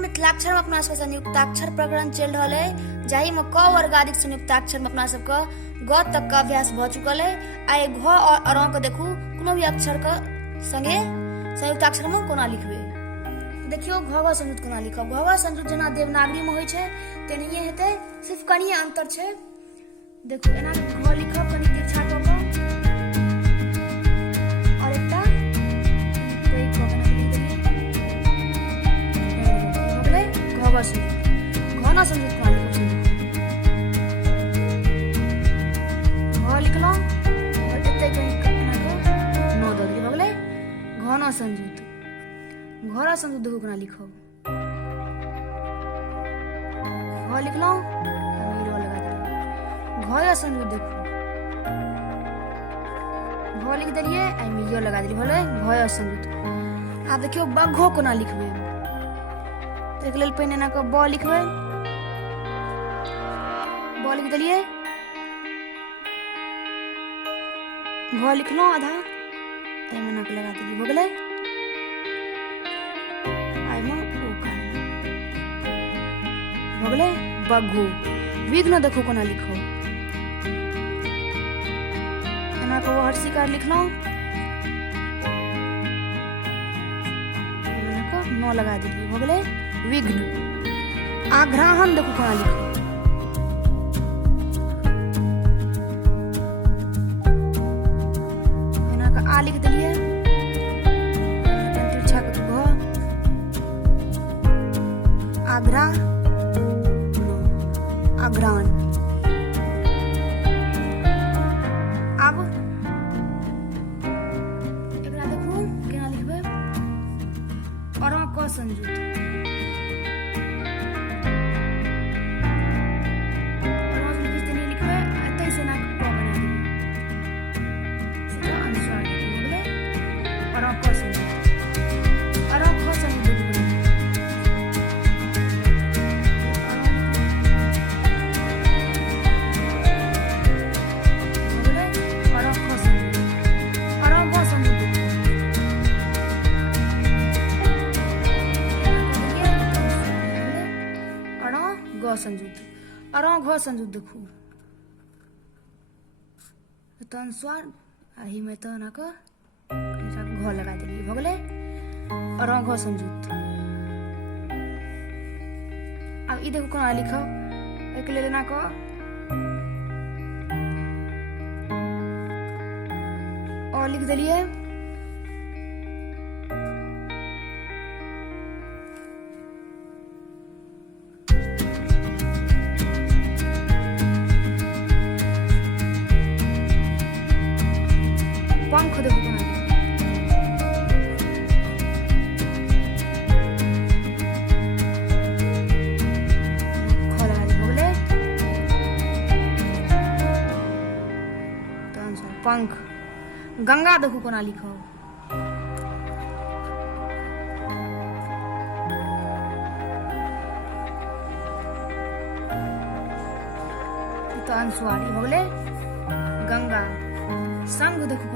मिथिलाक्षर में अपना सबके संयुक्ताक्षर प्रकरण चल रहा है, जाहि में क वर्ग आदि संयुक्ताक्षर में अपना सबके ग तक का अभ्यास भ चुकल है। आइ घ और अ के देखू कोनो भी अक्षर के संगे संयुक्ताक्षर में कोना लिखबे। देखियो घ ग संयुक्त कोना लिखब। घ ग संयुक्त जेना देवनागरी में होय छै तेनाहिए हेतै, सिर्फ कनिए अंतर छै। देखू एना घ लिखब कनि तिरछा क के और एकटा पैघ क के लिख देलिए। घ ग संयुक्त घ ना संयुक्त कोना लिखब। घ लिखलौं और एतै कहीं एना के न द देलिए, भ गेलै घ ना संयुक्त। घोड़ा संयुक्त देखो केना लिखब। घ लिखलौं मीरो लगा देलिए। घ संयुक्त देखो घ लिख देलिए आ मीरो लगा देलिए, भले घ संयुक्त। आब देखियो बघो कोना लिखबे। तै के लेल पहिने एना के ब लिखबे। ब लिख देलिए। घ लिखलौं आधा एमे एना के लगा देलिए, भ गेलै। भगले बघो। विघ्न देखो कोना लिखो। एना को हर्षिकार लिखलौं, एना को न लगा देलिए, भगले विघ्न। आग्रहण देखो कोना लिखो। एना का आ लिख देलिए, तिरछा के घ। आग्रा अग्रान। अब एकरा देखू केना लिखबे। और क संयुक्त। और लिख देनी लिखबे, एतै से ना क बना देबे। सीधा अनुस्वार हो गेलै। और क संयुक्त। और ख संयुक्त देखू। संयुक्त और घ संयुक्त देखू। तो अनुस्वार आही में तो ना का घ लगा देलिए, भ गेलै। और घ संयुक्त। अब ई देखू कोना लिखब। एक ले लेना का और लिख देलिए। पंख देखो कोना पंख। गंगा देखो कोना लिखब। तो अनुस्वारी भ गेलै गंगा। संग देखो